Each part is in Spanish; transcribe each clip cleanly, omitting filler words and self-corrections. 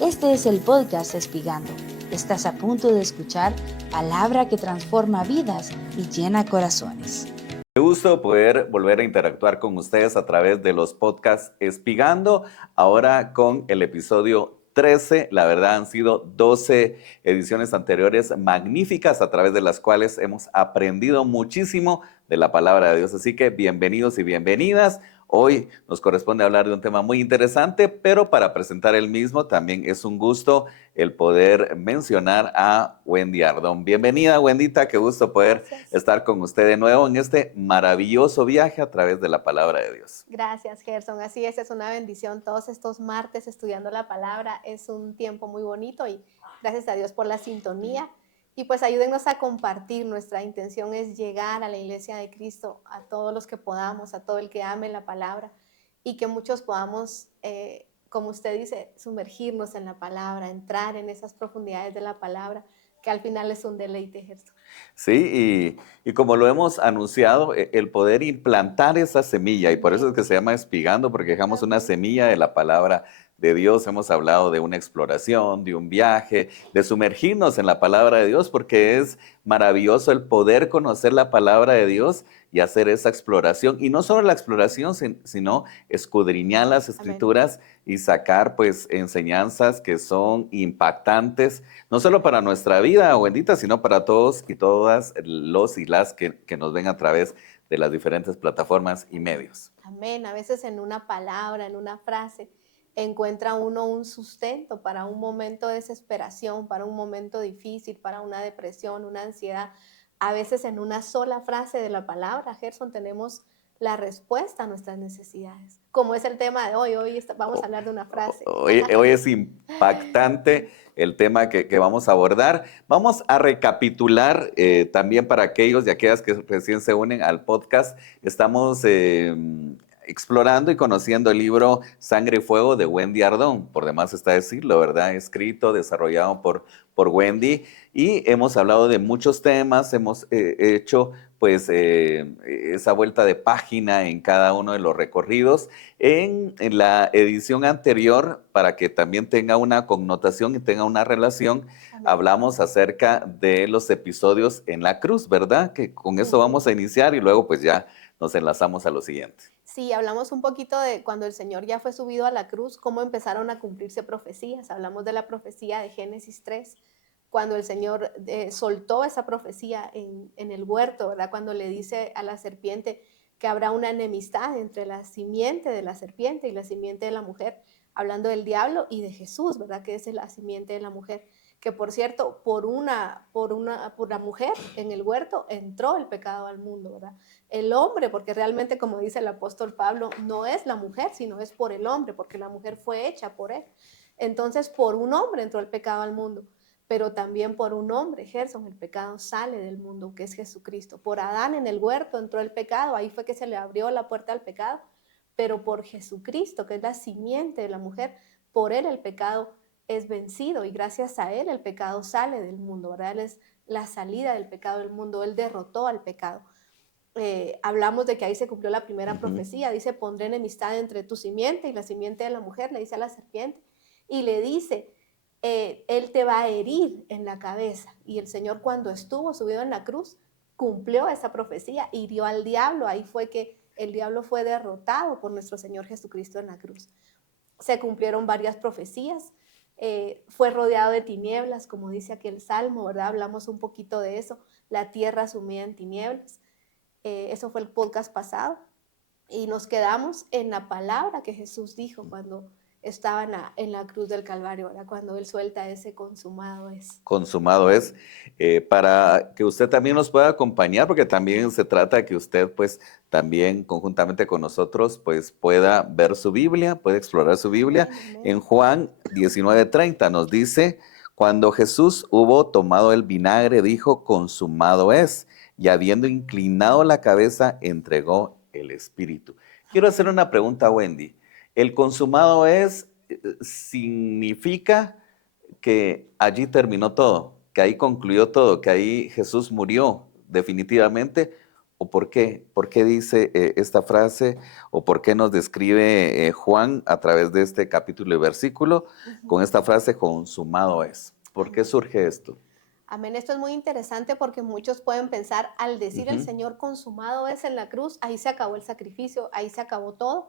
Este es el podcast Espigando. Estás a punto de escuchar palabra que transforma vidas y llena corazones. Qué gusto poder volver a interactuar con ustedes a través de los podcasts Espigando, ahora con el episodio 13. La verdad han sido 12 ediciones anteriores magníficas a través de las cuales hemos aprendido muchísimo de la palabra de Dios. Así que bienvenidos y bienvenidas. Hoy nos corresponde hablar de un tema muy interesante, pero para presentar el mismo también es un gusto el poder mencionar a Wendy Ardón. Bienvenida, Wendita, qué gusto poder estar con usted de nuevo en este maravilloso viaje a través de la palabra de Dios. Gracias, Gerson. Así es una bendición. Todos estos martes estudiando la palabra es un tiempo muy bonito y gracias a Dios por la sintonía. Y pues ayúdenos a compartir. Nuestra intención es llegar a la iglesia de Cristo, a todos los que podamos, a todo el que ame la palabra y que muchos podamos, como usted dice, sumergirnos en la palabra, entrar en esas profundidades de la palabra, que al final es un deleite, Gerson. Sí, y como lo hemos anunciado, el poder implantar esa semilla, y por eso es que se llama Espigando, porque dejamos una semilla de la palabra de Dios. Hemos hablado de una exploración, de un viaje, de sumergirnos en la palabra de Dios, porque es maravilloso el poder conocer la palabra de Dios y hacer esa exploración. Y no solo la exploración, sino escudriñar las escrituras. Amén. Y sacar pues enseñanzas que son impactantes, no solo para nuestra vida, Wendita, sino para todos y todas los y las que nos ven a través de las diferentes plataformas y medios. Amén. A veces en una palabra, en una frase, encuentra uno un sustento para un momento de desesperación, para un momento difícil, para una depresión, una ansiedad. A veces en una sola frase de la palabra, Gerson, tenemos la respuesta a nuestras necesidades. Como es el tema de hoy. Hoy vamos a hablar de una frase. Hoy es impactante el tema que vamos a abordar. Vamos a recapitular también para aquellos y aquellas que recién se unen al podcast. Estamos explorando y conociendo el libro Sangre y Fuego de Wendy Ardón. Por demás está decirlo, ¿verdad? Escrito, desarrollado por Wendy. Y hemos hablado de muchos temas, hemos hecho pues esa vuelta de página en cada uno de los recorridos. En la edición anterior, para que también tenga una connotación y tenga una relación, hablamos acerca de los episodios en la cruz, ¿verdad? Que con eso vamos a iniciar y luego pues ya nos enlazamos a lo siguiente. Sí, hablamos un poquito de cuando el Señor ya fue subido a la cruz, cómo empezaron a cumplirse profecías. Hablamos de la profecía de Génesis 3, cuando el Señor soltó esa profecía en el huerto, ¿verdad? Cuando le dice a la serpiente que habrá una enemistad entre la simiente de la serpiente y la simiente de la mujer, hablando del diablo y de Jesús, ¿verdad? Que es la simiente de la mujer. Que por cierto, por la mujer en el huerto entró el pecado al mundo, ¿verdad? El hombre, porque realmente, como dice el apóstol Pablo, no es la mujer, sino es por el hombre, porque la mujer fue hecha por él. Entonces, por un hombre entró el pecado al mundo, pero también por un hombre, Gerson, el pecado sale del mundo, que es Jesucristo. Por Adán en el huerto entró el pecado, ahí fue que se le abrió la puerta al pecado, pero por Jesucristo, que es la simiente de la mujer, por él el pecado es vencido y gracias a él el pecado sale del mundo, ¿verdad? Él es la salida del pecado del mundo, él derrotó al pecado. Hablamos de que ahí se cumplió la primera profecía, dice, pondré enemistad entre tu simiente y la simiente de la mujer, le dice a la serpiente, y le dice, él te va a herir en la cabeza, y el Señor cuando estuvo subido en la cruz, cumplió esa profecía, hirió al diablo, ahí fue que el diablo fue derrotado por nuestro Señor Jesucristo en la cruz. Se cumplieron varias profecías, fue rodeado de tinieblas, como dice aquí el Salmo, ¿verdad? Hablamos un poquito de eso, la tierra sumida en tinieblas. Eso fue el podcast pasado. Y nos quedamos en la palabra que Jesús dijo cuando estaba en la cruz del Calvario, ¿verdad? Cuando Él suelta ese consumado es. Consumado es, para que usted también nos pueda acompañar, porque también se trata de que usted pues también conjuntamente con nosotros pues pueda ver su Biblia, puede explorar su Biblia. Amén. En Juan 19:30 nos dice, cuando Jesús hubo tomado el vinagre, dijo, consumado es, y habiendo inclinado la cabeza, entregó el Espíritu. Quiero hacer una pregunta, Wendy. ¿El consumado es significa que allí terminó todo, que ahí concluyó todo, que ahí Jesús murió definitivamente, o por qué? ¿Por qué dice esta frase o por qué nos describe Juan a través de este capítulo y versículo con Ujú. esta frase consumado es? ¿Por qué Amén. surge esto? Amén. Esto es muy interesante porque muchos pueden pensar, al decir el Ujú, Señor consumado es en la cruz, ahí se acabó el sacrificio, ahí se acabó todo.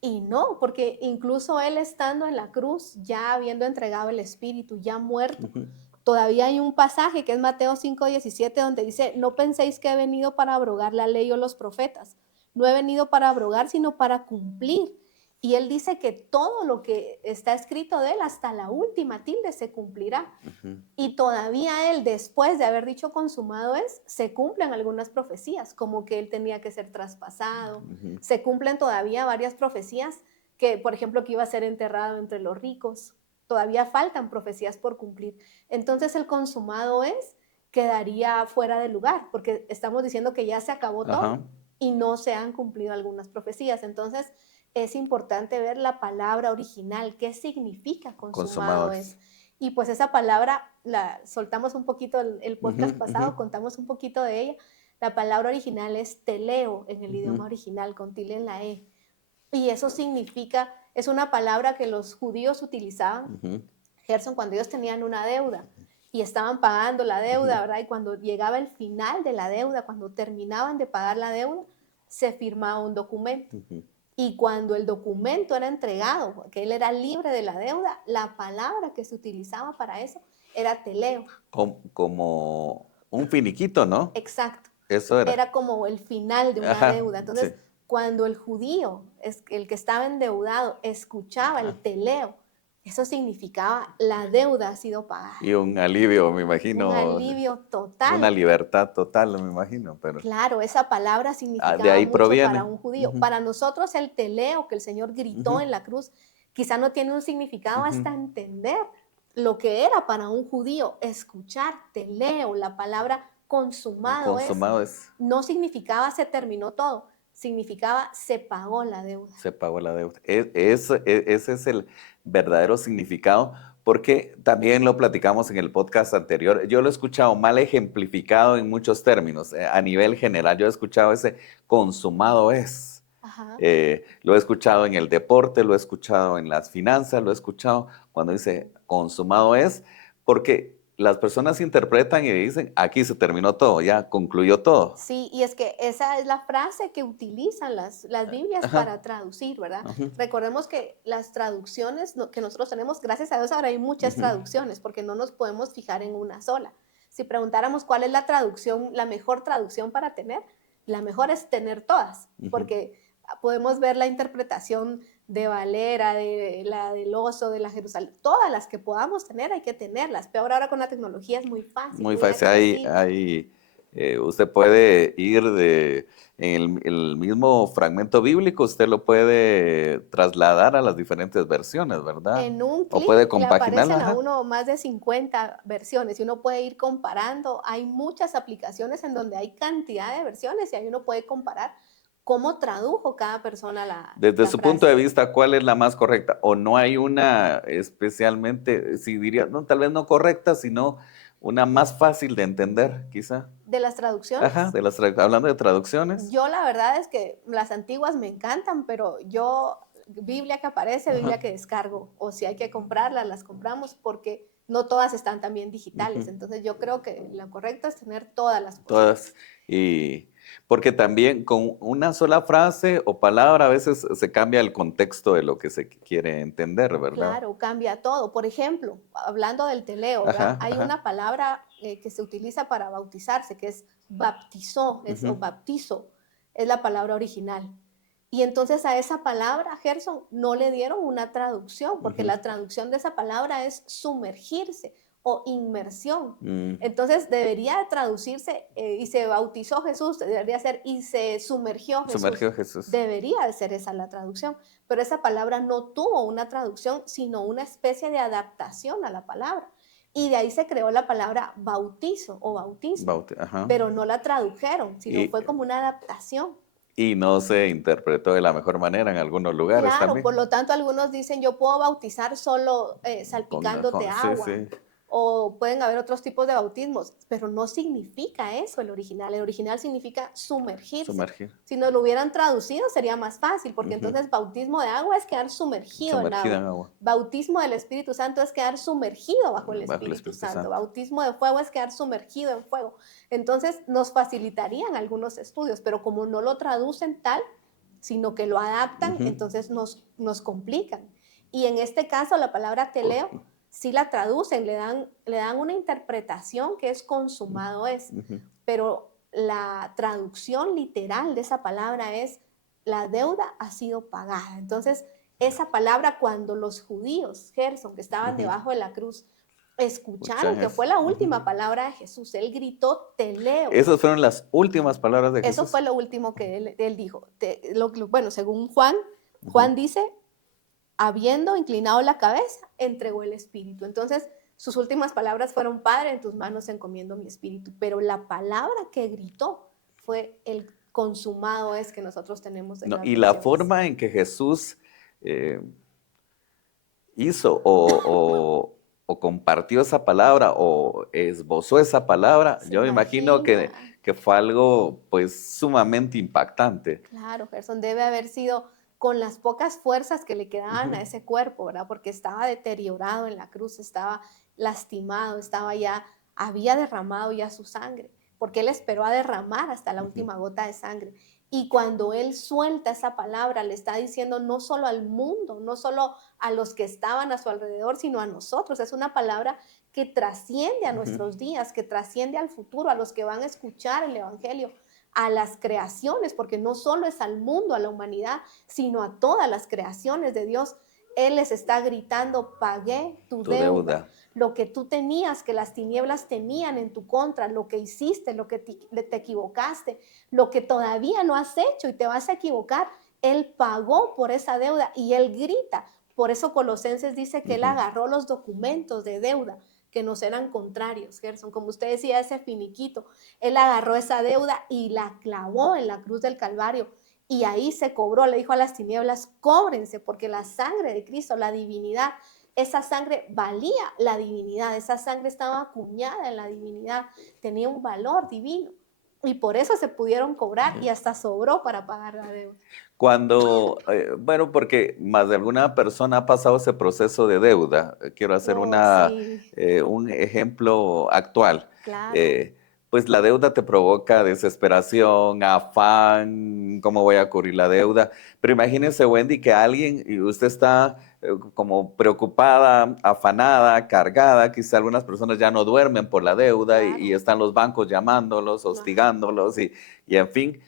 Y no, porque incluso Él estando en la cruz, ya habiendo entregado el Espíritu, ya muerto, ujú, todavía hay un pasaje que es Mateo 5:17 donde dice, no penséis que he venido para abrogar la ley o los profetas. No he venido para abrogar, sino para cumplir. Y Él dice que todo lo que está escrito de Él, hasta la última tilde, se cumplirá. ujú, Y todavía él, después de haber dicho consumado es, se cumplen algunas profecías, como que él tenía que ser traspasado. ujú. Se cumplen todavía varias profecías que, por ejemplo, que iba a ser enterrado entre los ricos. Todavía faltan profecías por cumplir. Entonces el consumado es quedaría fuera de lugar, porque estamos diciendo que ya se acabó Ajá, todo y no se han cumplido algunas profecías. Entonces es importante ver la palabra original, qué significa consumado consumado es. es. Y pues esa palabra la soltamos un poquito el Ujú, podcast ujú, pasado, contamos un poquito de ella. La palabra original es teleo en el ujú, idioma original, con tilde en la E. Y eso significa, es una palabra que los judíos utilizaban, ujú, Gerson, cuando ellos tenían una deuda y estaban pagando la ujú, deuda, ¿verdad? Y cuando llegaba el final de la deuda, cuando terminaban de pagar la deuda, se firmaba un documento. ujú. Y cuando el documento era entregado, que él era libre de la deuda, la palabra que se utilizaba para eso era teleo. Como un finiquito, ¿no? Exacto. Eso era. Era como el final de una Ajá, deuda. sí. Entonces, cuando el judío, el que estaba endeudado, escuchaba Ajá. el teleo, eso significaba la deuda ha sido pagada. Y un alivio, me Un imagino, alivio una total. libertad total, me imagino, pero Claro, esa palabra de significaba ahí mucho para proviene. un judío. Ujú, Para nosotros el teleo que el Señor gritó ujú, en la cruz quizá no tiene un significado ujú. hasta entender lo que era para un judío escuchar teleo, la palabra consumado es, Consumado es, no significaba se terminó todo, significaba se pagó la deuda. se pagó la deuda. Ese es el verdadero significado, porque también lo platicamos en el podcast anterior. Yo lo he escuchado mal ejemplificado en muchos términos. A nivel general, yo he escuchado ese consumado es. Ajá. Lo he escuchado en el deporte, lo he escuchado en las finanzas, lo he escuchado cuando dice consumado es, porque las personas interpretan y dicen, aquí se terminó todo, ya concluyó todo. Sí, y es que esa es la frase que utilizan las Biblias Ajá, para traducir, ¿verdad? ujú, Recordemos que las traducciones que nosotros tenemos, gracias a Dios ahora hay muchas ujú, traducciones, porque no nos podemos fijar en una sola. Si preguntáramos cuál es la traducción, la mejor traducción para tener, la mejor es tener todas, ujú. porque podemos ver la interpretación de Valera, de la del Oso, de la Jerusalén, todas las que podamos tener hay que tenerlas. Peor ahora con la tecnología es muy fácil, Muy muy fácil, accesible. usted puede ir en el mismo fragmento bíblico, usted lo puede trasladar a las diferentes versiones, ¿verdad? En un O clic puede le compaginarlo, aparecen a ajá. uno más de 50 versiones y uno puede ir comparando. Hay muchas aplicaciones en donde hay cantidad de versiones y ahí uno puede comparar cómo tradujo cada persona Desde la su punto de frase. vista, ¿cuál es la más correcta? O no hay una especialmente, si diría, no, tal vez no correcta, sino una más fácil de entender, quizá. De las Ajá, traducciones, hablando de traducciones. yo la verdad es que las antiguas me encantan, pero yo, Biblia que aparece, Ajá, Biblia que descargo, o si hay que comprarlas, las compramos porque no todas están también digitales. ujú. Entonces yo creo que lo correcto es tener todas las Todas. posibles. Y porque también con una sola frase o palabra a veces se cambia el contexto de lo que se quiere entender, ¿verdad? Claro, cambia todo. Por ejemplo, hablando del teleo, ¿verdad? Ajá, Hay ajá. una palabra que se utiliza para bautizarse, que es baptizó, o Ujú, baptizo, es la palabra original. Y entonces a esa palabra, Gerson, no le dieron una traducción, porque ujú, la traducción de esa palabra es sumergirse o inmersión. mm. Entonces debería de traducirse y se bautizó Jesús, debería ser y se sumergió Jesús. Sumergió a Jesús. Debería de ser esa la traducción, pero esa palabra no tuvo una traducción, sino una especie de adaptación a la palabra. Y de ahí se creó la palabra bautizo o bautismo, Ajá. pero no la tradujeron, sino Y, fue como una adaptación. y no se interpretó de la mejor manera en algunos lugares Claro, por también. lo tanto algunos dicen yo puedo bautizar solo salpicándote Sí, agua sí. o pueden haber otros tipos de bautismos, pero no significa eso el original. El original significa sumergirse. Sumergir. Si nos lo hubieran traducido sería más fácil, porque Ujú. entonces bautismo de agua es quedar sumergido en Sumergida agua. en agua. Bautismo del Espíritu Santo es quedar sumergido bajo el Bajo el Espíritu Espíritu Santo. Santo. Bautismo de fuego es quedar sumergido en fuego. Entonces nos facilitarían algunos estudios, pero como no lo traducen tal, sino que lo adaptan, Ujú. entonces nos complican. Y en este caso la palabra teleo sí la traducen, le dan una interpretación que es consumado es, Ujú. pero la traducción literal de esa palabra es la deuda ha sido pagada. Entonces, esa palabra cuando los judíos, Gerson, que estaban Ujú. debajo de la cruz, escucharon que Escuchas. fue la Ujú. última palabra de Jesús, él gritó teleo. Esas fueron las últimas palabras de Eso Jesús. fue lo último que él dijo. Bueno, según Juan, Ujú. Juan dice, habiendo inclinado la cabeza, entregó el espíritu. Entonces, sus últimas palabras fueron, Padre, en tus manos encomiendo mi espíritu. Pero la palabra que gritó fue el consumado es que nosotros tenemos en No, las y la versiones. forma en que Jesús eh, hizo o compartió esa palabra o esbozó esa palabra, Se yo me imagino imagina. que fue algo pues sumamente impactante. Claro, Gerson, debe haber sido con las pocas fuerzas que le quedaban Ujú. a ese cuerpo, ¿verdad? Porque estaba deteriorado en la cruz, estaba lastimado, estaba ya, había derramado ya su sangre, porque él esperó a derramar hasta la Ujú. última gota de sangre. Y cuando él suelta esa palabra, le está diciendo no solo al mundo, no solo a los que estaban a su alrededor, sino a nosotros. Es una palabra que trasciende a Ujú. nuestros días, que trasciende al futuro, a los que van a escuchar el Evangelio, a las creaciones, porque no solo es al mundo, a la humanidad, sino a todas las creaciones de Dios. Él les está gritando, pagué tu Tu deuda, deuda. lo que tú tenías, que las tinieblas tenían en tu contra, lo que hiciste, lo que te equivocaste, lo que todavía no has hecho y te vas a equivocar. Él pagó por esa deuda y él grita. Por eso Colosenses dice que él Ujú. agarró los documentos de deuda que nos eran contrarios, Gerson, como usted decía, ese finiquito. Él agarró esa deuda y la clavó en la cruz del Calvario. Y ahí se cobró, le dijo a las tinieblas, cóbrense, porque la sangre de Cristo, la divinidad, esa sangre valía la divinidad, esa sangre estaba acuñada en la divinidad, tenía un valor divino. Y por eso se pudieron cobrar y hasta sobró para pagar la deuda. Cuando, bueno, porque más de alguna persona ha pasado ese proceso de deuda. Quiero hacer Oh, sí, un ejemplo actual. claro. Eh, pues la deuda te provoca desesperación, afán, ¿cómo voy a cubrir la deuda? Pero imagínese, Wendy, que alguien, y usted está como preocupada, afanada, cargada, quizá algunas personas ya no duermen por la deuda y Claro. están los bancos llamándolos, Ajá. hostigándolos y en fin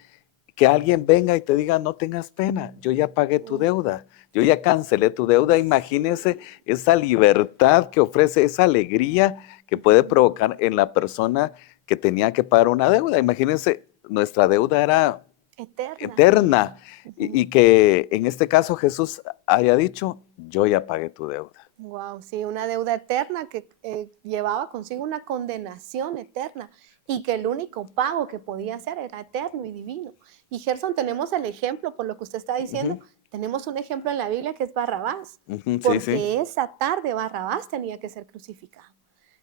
que alguien venga y te diga, no tengas pena, yo ya pagué tu Mm. deuda, yo ya cancelé tu deuda. Imagínese esa libertad que ofrece, esa alegría que puede provocar en la persona que tenía que pagar una deuda. Imagínense, nuestra deuda era Eterna. eterna y Ujú. que en este caso Jesús haya dicho, yo ya pagué tu deuda. Wow, sí, una deuda eterna que llevaba consigo una condenación eterna y que el único pago que podía hacer era eterno y divino. Y Gerson, tenemos el ejemplo, por lo que usted está diciendo, Ujú, tenemos un ejemplo en la Biblia que es Barrabás, ujú, sí, sí. porque esa tarde Barrabás tenía que ser crucificado.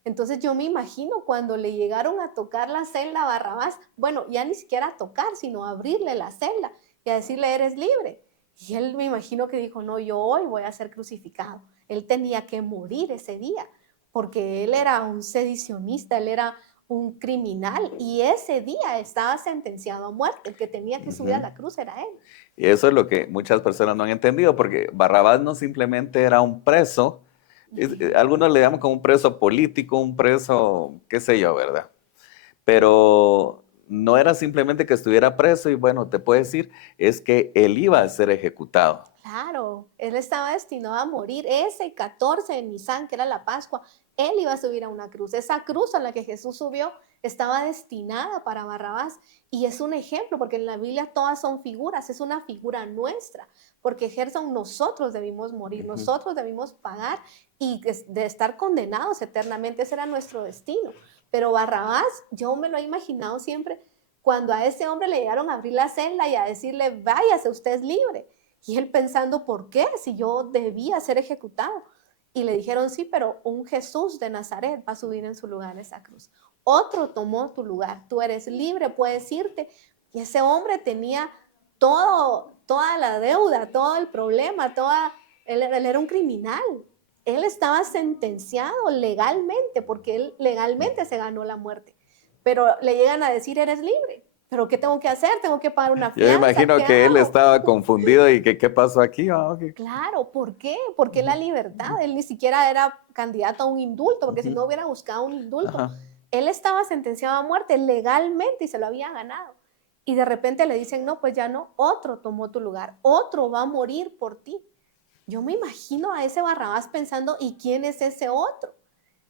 Entonces yo me imagino cuando le llegaron a tocar la celda a Barrabás, bueno, ya ni siquiera a tocar, sino a abrirle la celda y a decirle, eres libre. Y él me imagino que dijo, no, yo hoy voy a ser crucificado. Él tenía que morir ese día, porque él era un sedicionista, él era un criminal y ese día estaba sentenciado a muerte. El que tenía que subir a Ujú. la cruz era él. Y eso es lo que muchas personas no han entendido, porque Barrabás no simplemente era un preso, algunos le llaman como un preso político, un preso, qué sé yo, ¿verdad? Pero no era simplemente que estuviera preso y bueno, te puedo decir, es que él iba a ser ejecutado. Claro, él estaba destinado a morir. Ese 14 de Nisan, que era la Pascua, él iba a subir a una cruz. Esa cruz a la que Jesús subió estaba destinada para Barrabás. Y es un ejemplo, porque en la Biblia todas son figuras, es una figura nuestra. Porque Gerson, nosotros debimos morir, Ujú. nosotros debimos pagar y de estar condenados eternamente. Ese era nuestro destino. Pero Barrabás, yo me lo he imaginado siempre cuando a ese hombre le llegaron a abrir la celda y a decirle, váyase, usted es libre. Y él pensando, ¿por qué? Si yo debía ser ejecutado. Y le dijeron, sí, pero un Jesús de Nazaret va a subir en su lugar a esa cruz. Otro tomó tu lugar, tú eres libre, puedes irte. Y ese hombre tenía toda la deuda, todo el problema, él era un criminal. Él estaba sentenciado legalmente, porque él legalmente se ganó la muerte. Pero le llegan a decir, eres libre. ¿Pero qué tengo que hacer? Tengo que pagar una Yo me fianza. imagino ¿Qué que él hago? estaba confundido y que qué pasó aquí. Ok. Claro, ¿por qué? ¿Por qué la libertad? Él ni siquiera era candidato a un indulto, porque si no hubiera buscado un indulto, Ajá. él estaba sentenciado a muerte legalmente y se lo había ganado. Y de repente le dicen, no, pues ya no, otro tomó tu lugar, otro va a morir por ti. Yo me imagino a ese Barrabás pensando, ¿y quién es ese otro?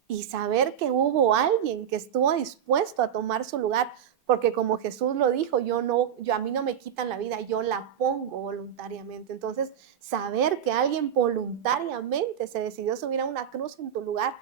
Y saber que hubo alguien que estuvo dispuesto a tomar su lugar, porque como Jesús lo dijo, a mí no me quitan la vida, yo la pongo voluntariamente. Entonces, saber que alguien voluntariamente se decidió subir a una cruz en tu lugar,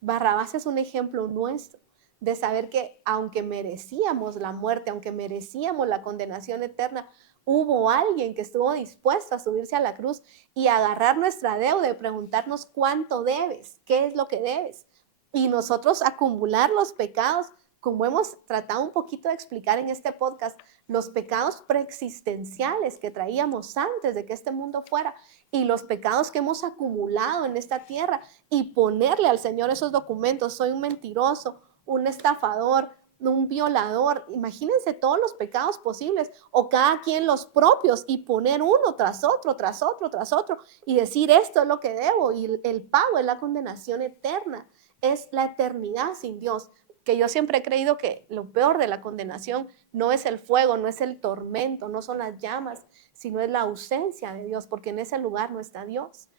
Barrabás es un ejemplo nuestro de saber que aunque merecíamos la muerte, aunque merecíamos la condenación eterna, hubo alguien que estuvo dispuesto a subirse a la cruz y agarrar nuestra deuda y preguntarnos cuánto debes, qué es lo que debes. Y nosotros acumular los pecados, como hemos tratado un poquito de explicar en este podcast, los pecados preexistenciales que traíamos antes de que este mundo fuera y los pecados que hemos acumulado en esta tierra y ponerle al Señor esos documentos, soy un mentiroso, un estafador, un violador, imagínense todos los pecados posibles o cada quien los propios y poner uno tras otro, tras otro, tras otro y decir esto es lo que debo y el pago es la condenación eterna. Es la eternidad sin Dios, que yo siempre he creído que lo peor de la condenación no es el fuego, no es el tormento, no son las llamas, sino es la ausencia de Dios, porque en ese lugar no está Dios.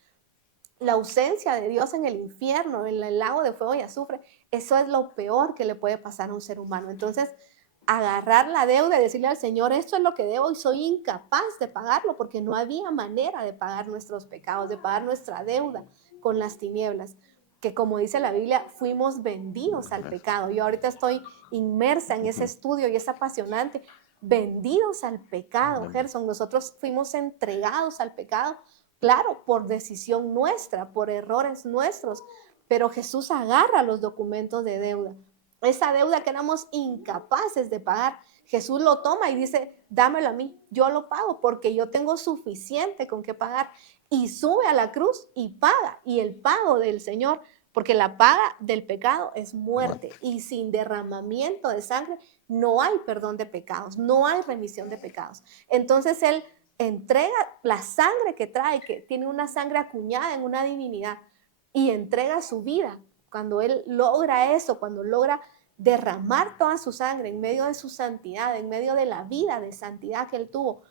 La ausencia de Dios en el infierno, en el lago de fuego y azufre, eso es lo peor que le puede pasar a un ser humano. Entonces, agarrar la deuda y decirle al Señor, esto es lo que debo y soy incapaz de pagarlo, porque no había manera de pagar nuestros pecados, de pagar nuestra deuda con las tinieblas, que como dice la Biblia, fuimos vendidos al pecado. Yo ahorita estoy inmersa en ese estudio y es apasionante. Vendidos al pecado, Gerson. Nosotros fuimos entregados al pecado, claro, por decisión nuestra, por errores nuestros, pero Jesús agarra los documentos de deuda. Esa deuda que éramos incapaces de pagar, Jesús lo toma y dice, dámelo a mí, yo lo pago porque yo tengo suficiente con qué pagar. Y sube a la cruz y paga. Y el pago del Señor, porque la paga del pecado es muerte. Y sin derramamiento de sangre no hay perdón de pecados, no hay remisión de pecados. Entonces Él entrega la sangre que trae, que tiene una sangre acuñada en una divinidad, y entrega su vida. Cuando Él logra eso, cuando logra derramar toda su sangre en medio de su santidad, en medio de la vida de santidad que Él tuvo,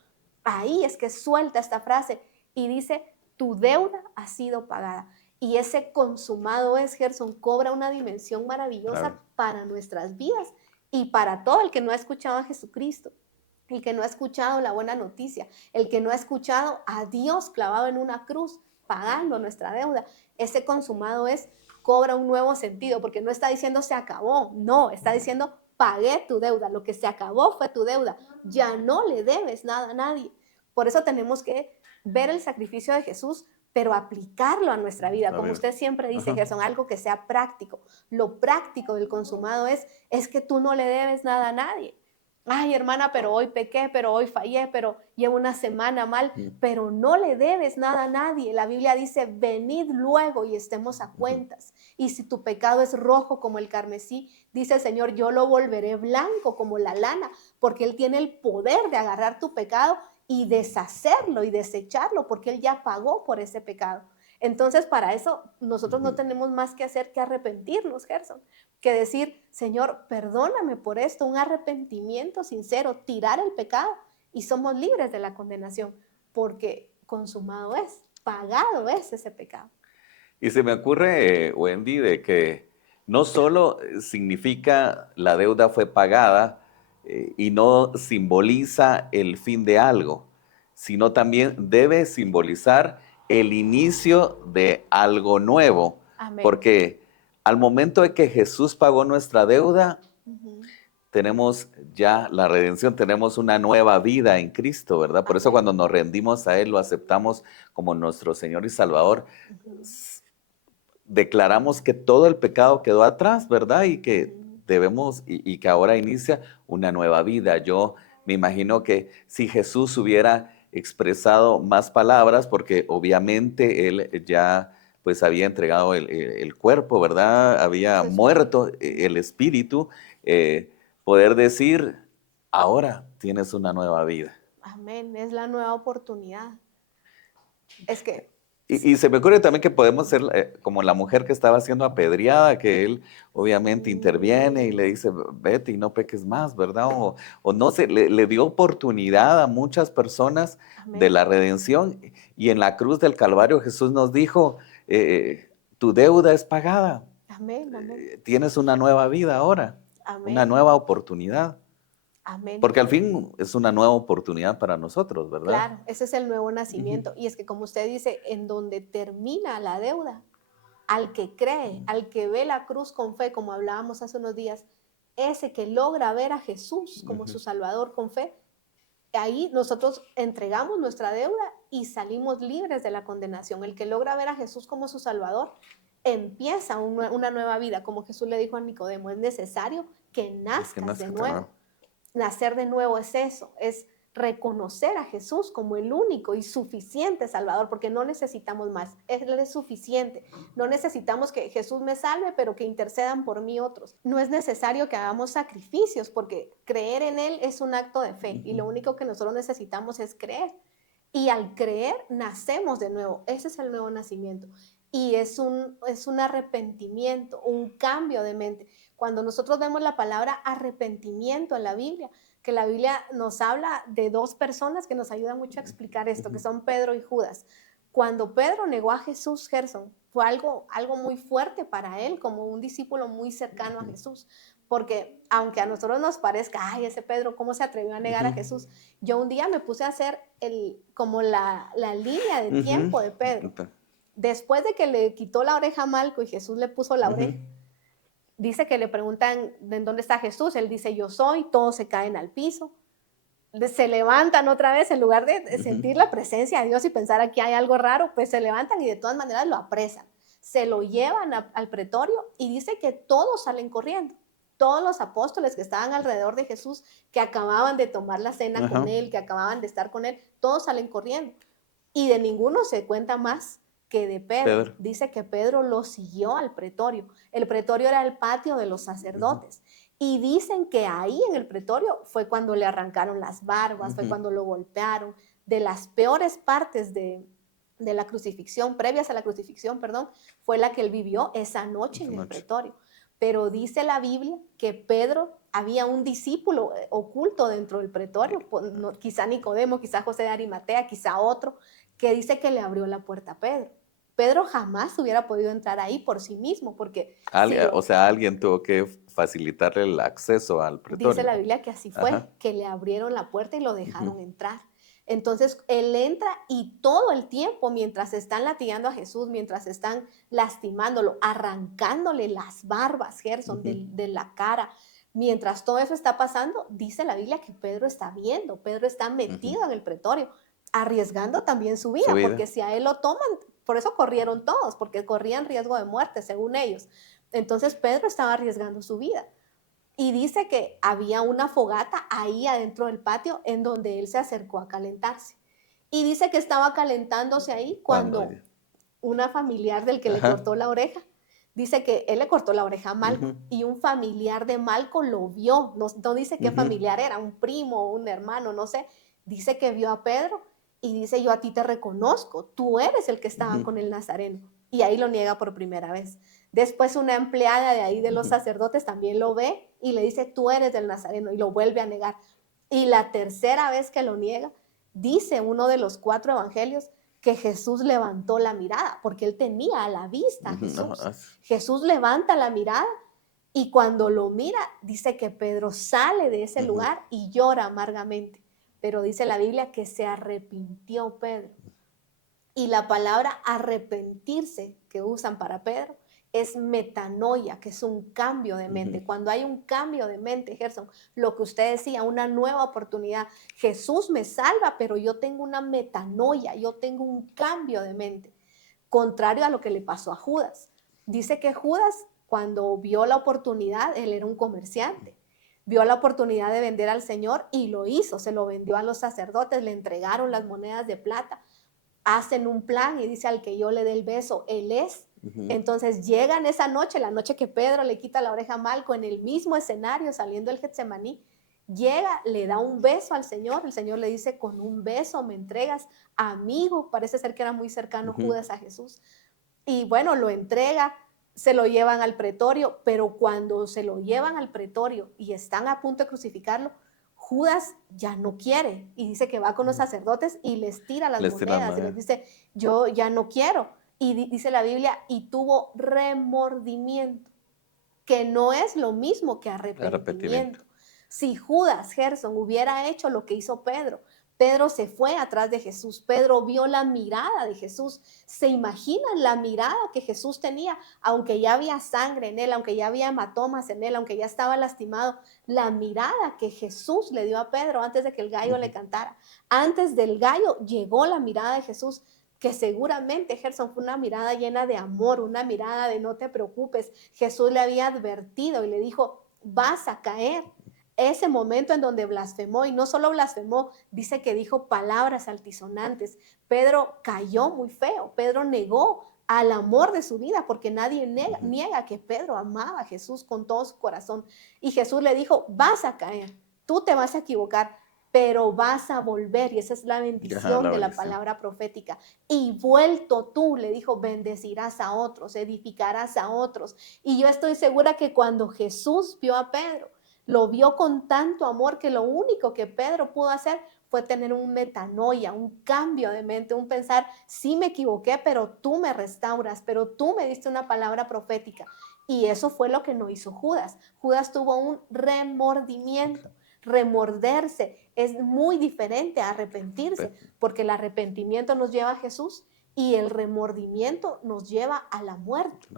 ahí es que suelta esta frase y dice, tu deuda ha sido pagada. Y ese consumado es, Gerson, cobra una dimensión maravillosa para nuestras vidas y para todo el que no ha escuchado a Jesucristo, el que no ha escuchado la buena noticia, el que no ha escuchado a Dios clavado en una cruz, pagando nuestra deuda. Ese consumado es, cobra un nuevo sentido, porque no está diciendo se acabó, no, está diciendo pagué tu deuda, lo que se acabó fue tu deuda, ya no le debes nada a nadie. Por eso tenemos que ver el sacrificio de Jesús, pero aplicarlo a nuestra vida, como usted siempre dice, Gerson, algo que sea práctico. Lo práctico del consumado es que tú no le debes nada a nadie. Ay, hermana, pero hoy pequé, pero hoy fallé, pero llevo una semana mal, pero no le debes nada a nadie. La Biblia dice, venid luego y estemos a cuentas. Y si tu pecado es rojo como el carmesí, dice el Señor, yo lo volveré blanco como la lana, porque Él tiene el poder de agarrar tu pecado y deshacerlo y desecharlo, porque Él ya pagó por ese pecado. Entonces, para eso nosotros no tenemos más que hacer que arrepentirnos, Gerson, que decir, Señor, perdóname por esto, un arrepentimiento sincero, tirar el pecado y somos libres de la condenación, porque consumado es, pagado es ese pecado. Y se me ocurre, Wendy, de que no solo significa la deuda fue pagada y no simboliza el fin de algo, sino también debe simbolizar el inicio de algo nuevo. Amén. Porque al momento de que Jesús pagó nuestra deuda, tenemos ya la redención, tenemos una nueva vida en Cristo, ¿verdad? Por eso cuando nos rendimos a Él, lo aceptamos como nuestro Señor y Salvador, declaramos que todo el pecado quedó atrás, ¿verdad? Y que Ujú. debemos, y que ahora inicia una nueva vida. Yo me imagino que si Jesús hubiera expresado más palabras, porque obviamente él ya pues había entregado el cuerpo, ¿verdad? Había Su espíritu. muerto el espíritu, poder decir, ahora tienes una nueva vida. Amén, es la nueva oportunidad. Es que, Y se me ocurre también que podemos ser como la mujer que estaba siendo apedreada, que él obviamente interviene y le mm, dice, vete y no peques más, ¿verdad? O no sé, le dio oportunidad a muchas personas de amén, la redención. Y en la cruz del Calvario Jesús nos dijo, tu deuda es pagada, amén, amén, tienes una nueva vida ahora, una amén, nueva oportunidad. amén. Porque al fin es una nueva oportunidad para nosotros, ¿verdad? Claro, ese es el nuevo Ujú. nacimiento. Y es que como usted dice, en donde termina la deuda, al que cree, al que ve la cruz con fe, como hablábamos hace unos días, ese que logra ver a Jesús como Ujú. su Salvador con fe, ahí nosotros entregamos nuestra deuda y salimos libres de la condenación. El que logra ver a Jesús como su Salvador empieza una nueva vida, como Jesús le dijo a Nicodemo, es necesario que Es que no nazcas es de que te nuevo. nuevo. Nacer de nuevo es eso, es reconocer a Jesús como el único y suficiente Salvador, porque no necesitamos más, Él es suficiente. No necesitamos que Jesús me salve, pero que intercedan por mí otros. No es necesario que hagamos sacrificios, porque creer en Él es un acto de fe y Ujú. lo único que nosotros necesitamos es creer. Y al creer, nacemos de nuevo. Ese es el nuevo nacimiento. Y es un arrepentimiento, un cambio de mente. Cuando nosotros vemos la palabra arrepentimiento en la Biblia, que la Biblia nos habla de dos personas que nos ayudan mucho a explicar esto, que Ujú. son Pedro y Judas. Cuando Pedro negó a Jesús, Gerson, fue algo muy fuerte para él, como un discípulo muy cercano a Ujú. Jesús. Porque aunque a nosotros nos parezca, ay, ese Pedro, ¿cómo se atrevió a negar a Ujú. Jesús? Yo un día me puse a hacer como la línea de Ujú. tiempo de Pedro. Enta- Después de que le quitó la oreja a Malco y Jesús le puso la ujú. oreja, dice que le preguntan en dónde está Jesús, él dice yo soy, todos se caen al piso, se levantan otra vez en lugar de Ujú. sentir la presencia de Dios y pensar aquí hay algo raro, pues se levantan y de todas maneras lo apresan, se lo llevan al pretorio y dice que todos salen corriendo. Todos los apóstoles que estaban alrededor de Jesús, que acababan de tomar la cena con Ajá. él, que acababan de estar con él, todos salen corriendo. Y de ninguno se cuenta más que de Pedro. Pedro. Dice que Pedro lo siguió al pretorio. El pretorio era el patio de los Ujú. sacerdotes. Y dicen que ahí en el pretorio fue cuando le arrancaron las barbas, fue Ujú. cuando lo golpearon. De las peores partes de la crucifixión, previas a la crucifixión, perdón, fue la que él vivió esa noche Esa en el noche. pretorio. Pero dice la Biblia que Pedro había un discípulo oculto dentro del pretorio, quizá Nicodemo, quizá José de Arimatea, quizá otro, que dice que le abrió la puerta a Pedro. Pedro jamás hubiera podido entrar ahí por sí mismo, porque si O lo, sea, alguien tuvo que facilitarle el acceso al dice pretorio. la Biblia que así Ajá. fue, que le abrieron la puerta y lo Ujú. dejaron entrar. Entonces él entra y todo el tiempo, mientras están latigando a Jesús, mientras están lastimándolo, arrancándole las barbas, Gerson, Ujú. de la cara, mientras todo eso está pasando, dice la Biblia que Pedro está viendo, Pedro está Ujú. metido en el pretorio, arriesgando también su Su vida, vida. porque si a él lo toman, por eso corrieron todos, porque corrían riesgo de muerte, según ellos. Entonces Pedro estaba arriesgando su vida. Y dice que había una fogata ahí adentro del patio en donde él se acercó a calentarse. Y dice que estaba calentándose ahí Cuando cuando una familiar del que le ajá. cortó la oreja, dice que él le cortó la oreja a Ujú. Malco y un familiar de Malco lo vio. No, no dice qué Ujú. familiar era, un primo, un hermano, no sé. Dice que vio a Pedro y dice, yo a ti te reconozco, tú eres el que estaba Ujú. con el Nazareno. Y ahí lo niega por primera vez. Después una empleada de ahí de los Ujú. sacerdotes también lo ve y le dice, tú eres del Nazareno, y lo vuelve a negar. Y la tercera vez que lo niega, dice uno de los cuatro evangelios que Jesús levantó la mirada, porque él tenía a la vista a Ujú. No, Jesús. Jesús levanta la mirada y cuando lo mira, dice que Pedro sale de ese ujú. lugar y llora amargamente. Pero dice la Biblia que se arrepintió Pedro. Y la palabra arrepentirse que usan para Pedro es metanoia, que es un cambio de Ujú. mente. Cuando hay un cambio de mente, Gerson, lo que usted decía, una nueva oportunidad. Jesús me salva, pero yo tengo una metanoia, yo tengo un cambio de mente, contrario a lo que le pasó a Judas. Dice que Judas, cuando vio la oportunidad, él era un comerciante, vio la oportunidad de vender al Señor y lo hizo, se lo vendió a los sacerdotes, le entregaron las monedas de plata, hacen un plan y dice al que yo le dé el beso, él es. Entonces llegan esa noche, la noche que Pedro le quita la oreja a Malco, en el mismo escenario, saliendo del Getsemaní, llega, le da un beso al Señor, el Señor le dice, con un beso me entregas, amigo, parece ser que era muy cercano Judas a Jesús, y bueno, lo entrega, se lo llevan al pretorio, pero cuando se lo llevan al pretorio y están a punto de crucificarlo, Judas ya no quiere y dice que va con los sacerdotes y les tira las monedas y les dice, yo ya no quiero. Y dice la Biblia, y tuvo remordimiento, que no es lo mismo que arrepentimiento. Si Judas, Gerson, hubiera hecho lo que hizo Pedro, Pedro se fue atrás de Jesús, Pedro vio la mirada de Jesús. ¿Se imaginan la mirada que Jesús tenía? Aunque ya había sangre en él, aunque ya había hematomas en él, aunque ya estaba lastimado, la mirada que Jesús le dio a Pedro antes de que el gallo le cantara. Antes del gallo llegó la mirada de Jesús, que seguramente, Gerson, fue una mirada llena de amor, una mirada de no te preocupes. Jesús le había advertido y le dijo, vas a caer. Ese momento en donde blasfemó, y no solo blasfemó, dice que dijo palabras altisonantes. Pedro cayó muy feo, Pedro negó al amor de su vida, porque nadie niega que Pedro amaba a Jesús con todo su corazón. Y Jesús le dijo, vas a caer, tú te vas a equivocar, pero vas a volver, y esa es la bendición de la palabra profética. Y vuelto tú, le dijo, bendecirás a otros, edificarás a otros. Y yo estoy segura que cuando Jesús vio a Pedro, lo vio con tanto amor que lo único que Pedro pudo hacer fue tener un metanoia, un cambio de mente, un pensar, sí me equivoqué, pero tú me restauras, pero tú me diste una palabra profética. Y eso fue lo que no hizo Judas. Judas tuvo un remordimiento. Remorderse es muy diferente a arrepentirse, porque el arrepentimiento nos lleva a Jesús y el remordimiento nos lleva a la muerte.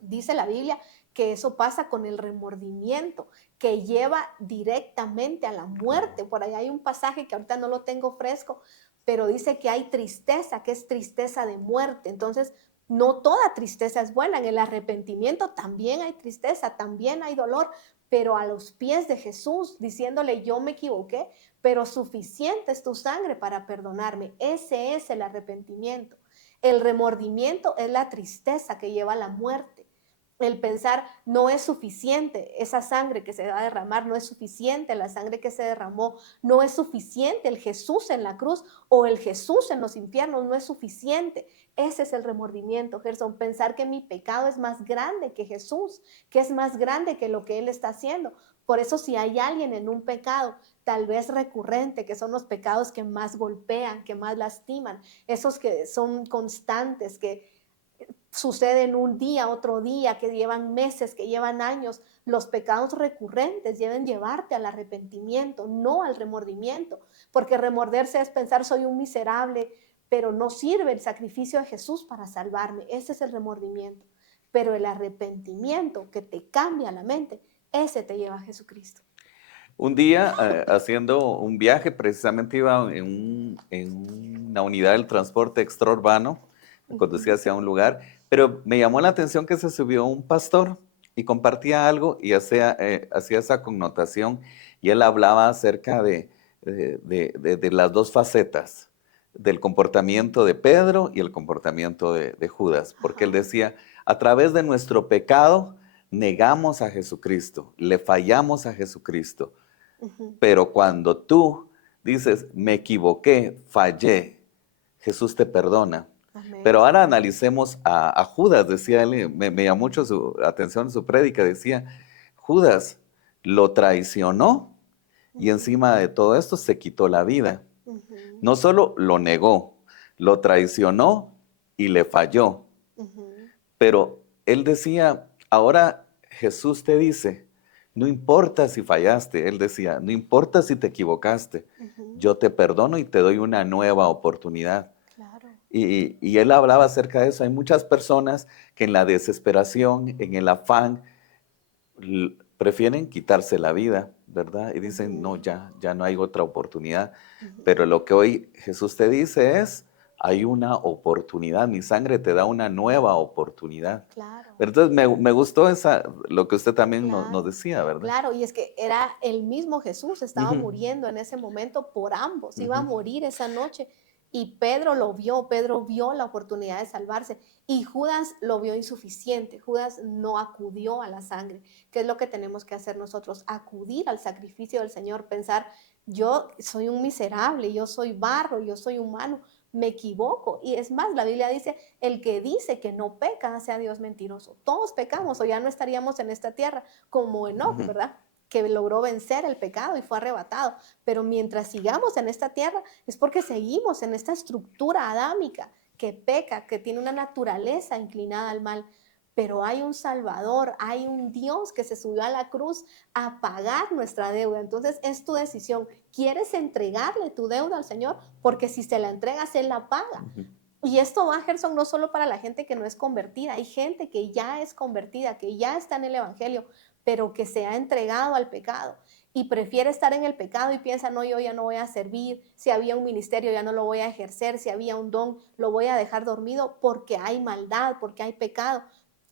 Dice la Biblia que eso pasa con el remordimiento, que lleva directamente a la muerte. Por ahí hay un pasaje que ahorita no lo tengo fresco, pero dice que hay tristeza, que es tristeza de muerte. Entonces, no toda tristeza es buena. En el arrepentimiento también hay tristeza, también hay dolor, pero a los pies de Jesús, diciéndole, yo me equivoqué, pero suficiente es tu sangre para perdonarme. Ese es el arrepentimiento. El remordimiento es la tristeza que lleva a la muerte. El pensar, no es suficiente esa sangre que se va a derramar, no es suficiente la sangre que se derramó, no es suficiente el Jesús en la cruz o el Jesús en los infiernos, no es suficiente. Ese es el remordimiento, Gerson, pensar que mi pecado es más grande que Jesús, que es más grande que lo que Él está haciendo. Por eso si hay alguien en un pecado, tal vez recurrente, que son los pecados que más golpean, que más lastiman, esos que son constantes, que suceden un día, otro día, que llevan meses, que llevan años, los pecados recurrentes deben llevarte al arrepentimiento, no al remordimiento, porque remorderse es pensar soy un miserable, pero no sirve el sacrificio de Jesús para salvarme. Ese es el remordimiento. Pero el arrepentimiento que te cambia la mente, ese te lleva a Jesucristo. Un día, haciendo un viaje, precisamente iba en una unidad del transporte extraurbano, me conducía hacia un lugar, pero me llamó la atención que se subió un pastor y compartía algo y hacía esa connotación, y él hablaba acerca de las dos facetas, del comportamiento de Pedro y el comportamiento de Judas, porque él decía, a través de nuestro pecado negamos a Jesucristo, le fallamos a Jesucristo, pero cuando tú dices, me equivoqué, fallé, Jesús te perdona. Amén. Pero ahora analicemos a Judas, decía él, me llamó mucho su atención su prédica, decía, Judas lo traicionó y encima de todo esto se quitó la vida. No solo lo negó, lo traicionó y le falló. Pero él decía, ahora Jesús te dice, no importa si fallaste, él decía, no importa si te equivocaste, yo te perdono y te doy una nueva oportunidad. Claro. Y él hablaba acerca de eso. Hay muchas personas que en la desesperación, en el afán, prefieren quitarse la vida, ¿verdad? Y dicen, no, ya no hay otra oportunidad. Pero lo que hoy Jesús te dice es, hay una oportunidad, mi sangre te da una nueva oportunidad. Claro, Pero entonces me gustó lo que usted también nos claro, decía, ¿verdad? claro. Y es que era el mismo Jesús, estaba Ujú, muriendo en ese momento por ambos, iba a ujú, morir esa noche. Y Pedro vio la oportunidad de salvarse. Y Judas lo vio insuficiente. Judas no acudió a la sangre. ¿Qué es lo que tenemos que hacer nosotros? Acudir al sacrificio del Señor, pensar, yo soy un miserable, yo soy barro, yo soy humano, me equivoco. Y es más, la Biblia dice, el que dice que no peca hace a Dios mentiroso. Todos pecamos o ya no estaríamos en esta tierra como Enoc, ujú. ¿verdad? Que logró vencer el pecado y fue arrebatado. Pero mientras sigamos en esta tierra es porque seguimos en esta estructura adámica que peca, que tiene una naturaleza inclinada al mal. Pero hay un Salvador, hay un Dios que se subió a la cruz a pagar nuestra deuda. Entonces es tu decisión. ¿Quieres entregarle tu deuda al Señor? Porque si se la entregas, Él la paga. Ujú. Y esto va, Gerson, no solo para la gente que no es convertida, hay gente que ya es convertida, que ya está en el Evangelio, pero que se ha entregado al pecado y prefiere estar en el pecado y piensa, no, yo ya no voy a servir, si había un ministerio ya no lo voy a ejercer, si había un don lo voy a dejar dormido porque hay maldad, porque hay pecado.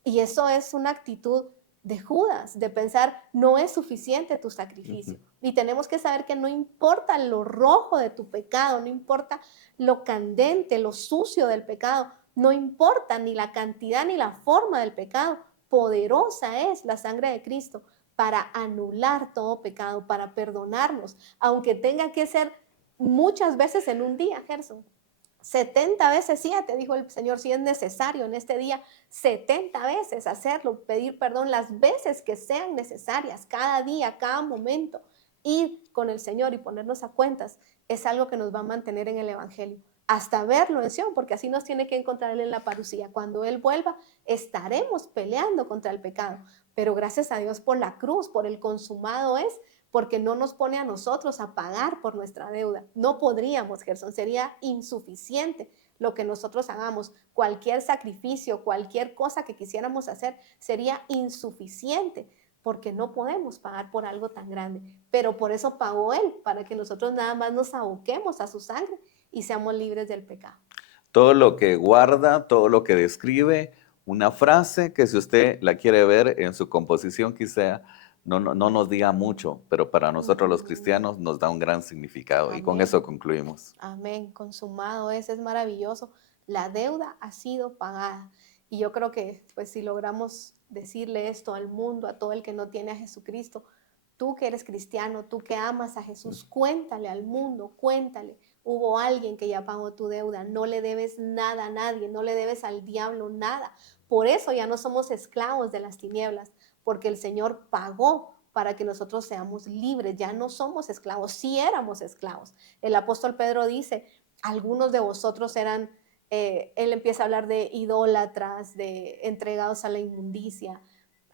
Y eso es una actitud de Judas, de pensar, no es suficiente tu Ujú. sacrificio. Y tenemos que saber que no importa lo rojo de tu pecado, no importa lo candente, lo sucio del pecado, no importa ni la cantidad ni la forma del pecado, poderosa es la sangre de Cristo para anular todo pecado, para perdonarnos, aunque tenga que ser muchas veces en un día, Gerson. 70 veces 7, dijo el Señor, si es necesario en este día, 70 veces hacerlo, pedir perdón las veces que sean necesarias, cada día, cada momento. Ir con el Señor y ponernos a cuentas es algo que nos va a mantener en el Evangelio, hasta verlo en Sion, porque así nos tiene que encontrar Él en la parucía. Cuando Él vuelva, estaremos peleando contra el pecado, pero gracias a Dios por la cruz, por el consumado es, porque no nos pone a nosotros a pagar por nuestra deuda. No podríamos, Gerson, sería insuficiente lo que nosotros hagamos. Cualquier sacrificio, cualquier cosa que quisiéramos hacer sería insuficiente porque no podemos pagar por algo tan grande. Pero por eso pagó Él, para que nosotros nada más nos aboquemos a su sangre y seamos libres del pecado. Todo lo que guarda, todo lo que describe, una frase que si usted la quiere ver en su composición quizá no nos diga mucho, pero para nosotros los Mm, cristianos nos da un gran significado. Y con amén. eso concluimos. Amén, consumado es maravilloso. La deuda ha sido pagada. Y yo creo que pues si logramos decirle esto al mundo, a todo el que no tiene a Jesucristo, tú que eres cristiano, tú que amas a Jesús, cuéntale al mundo, cuéntale. Hubo alguien que ya pagó tu deuda, no le debes nada a nadie, no le debes al diablo nada. Por eso ya no somos esclavos de las tinieblas, porque el Señor pagó para que nosotros seamos libres, ya no somos esclavos, sí éramos esclavos. El apóstol Pedro dice, algunos de vosotros eran, él empieza a hablar de idólatras, de entregados a la inmundicia.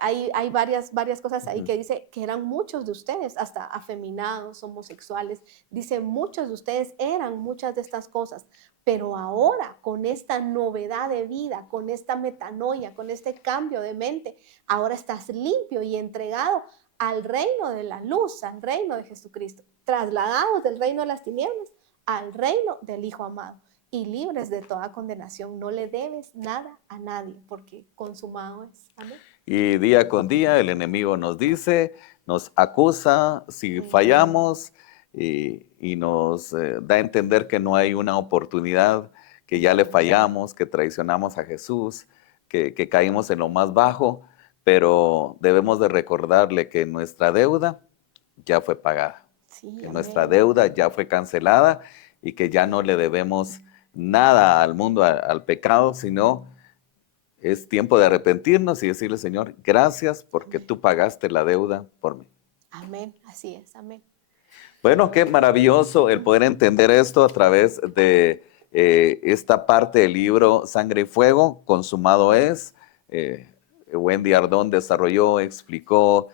Hay varias cosas ahí Ujú. que dice que eran muchos de ustedes, hasta afeminados, homosexuales. Dice, muchos de ustedes eran muchas de estas cosas, pero ahora con esta novedad de vida, con esta metanoia, con este cambio de mente, ahora estás limpio y entregado al reino de la luz, al reino de Jesucristo, trasladados del reino de las tinieblas al reino del Hijo amado y libres de toda condenación. No le debes nada a nadie porque consumado es. Amén. Y día con día el enemigo nos dice, nos acusa si Mm, fallamos y nos da a entender que no hay una oportunidad, que ya le fallamos, que traicionamos a Jesús, que caímos en lo más bajo, pero debemos de recordarle que nuestra deuda ya fue pagada, sí, que nuestra amén. deuda ya fue cancelada y que ya no le debemos nada al mundo, al pecado, sino es tiempo de arrepentirnos y decirle, Señor, gracias porque Amén. tú pagaste la deuda por mí. Amén. Así es. Amén. Bueno, qué maravilloso el poder entender esto a través de esta parte del libro Sangre y Fuego, consumado es. Eh, Wendy Ardón desarrolló, explicó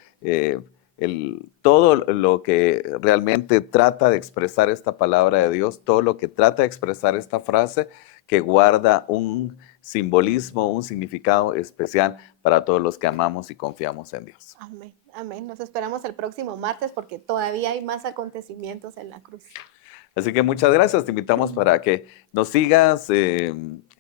todo lo que realmente trata de expresar esta palabra de Dios, todo lo que trata de expresar esta frase que guarda un simbolismo, un significado especial para todos los que amamos y confiamos en Dios. Amén. Amén. Nos esperamos el próximo martes porque todavía hay más acontecimientos en la cruz. Así que muchas gracias, te invitamos para que nos sigas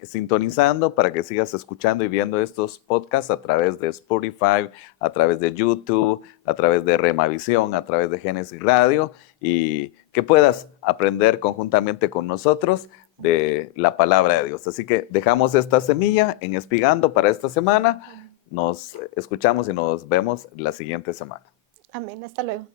sintonizando, para que sigas escuchando y viendo estos podcasts a través de Spotify, a través de YouTube, a través de Remavisión, a través de Génesis Radio, y que puedas aprender conjuntamente con nosotros de la palabra de Dios. Así que dejamos esta semilla en Espigando para esta semana. Nos escuchamos y nos vemos la siguiente semana. Amén, hasta luego.